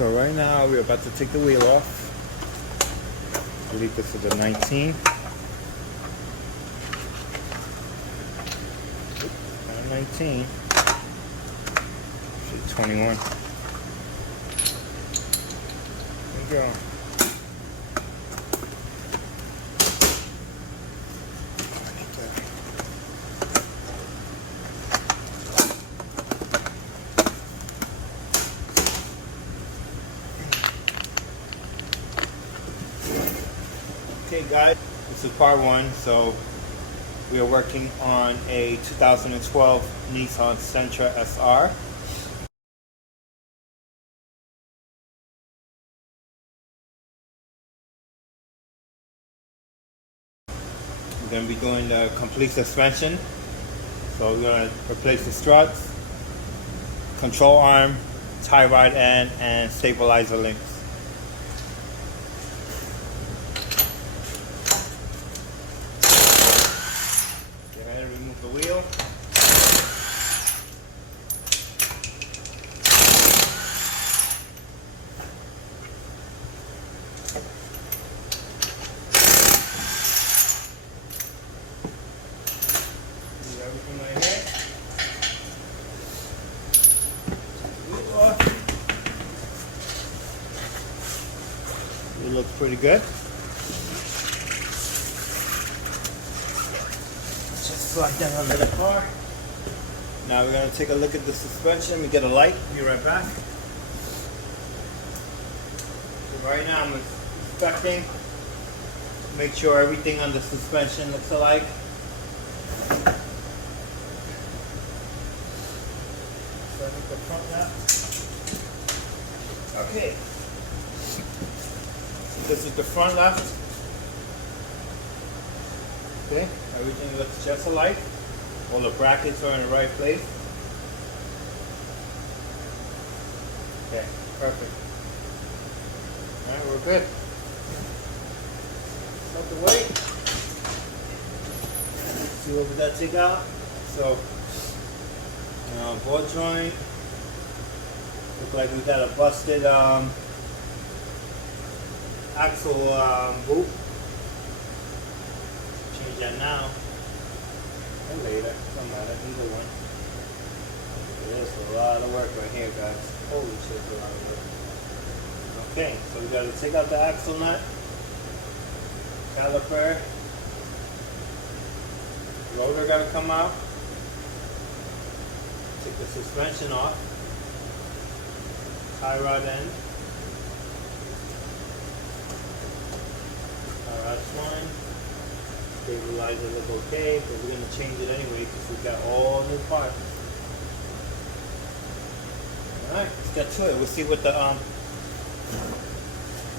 So right now we're about to take the wheel off. I believe this is the 19. Not 19. Should 21. There we go. Okay guys, this is part one. So we are working on a 2012 Nissan Sentra SR. We're going to be doing the complete suspension. So we're going to replace the struts, control arm, tie rod end, and stabilizer links. Remove the wheel. Leave everything right here. Take the wheel off. It looks pretty good. Slide down under the car. Now we're going to take a look at the suspension. We get a light. Be right back. So right now I'm inspecting. Make sure everything on the suspension looks alike. Start with the front left. Okay. So this is the front left. Okay, everything looks just alike. All the brackets are in the right place. Okay, perfect. Alright, we're good. Out the way. See what we got to take out. So, ball joint. Look like we got a busted axle boot. Change that now or later, doesn't matter, either one. There's a lot of work right here, guys. Holy shit, a lot of work. Okay, so we gotta take out the axle nut, caliper, rotor gotta come out, take the suspension off, tie rod end, tie rod spline. Stabilizer look okay, but we're going to change it anyway because we've got all new parts. Alright, let's get to it. We'll see what the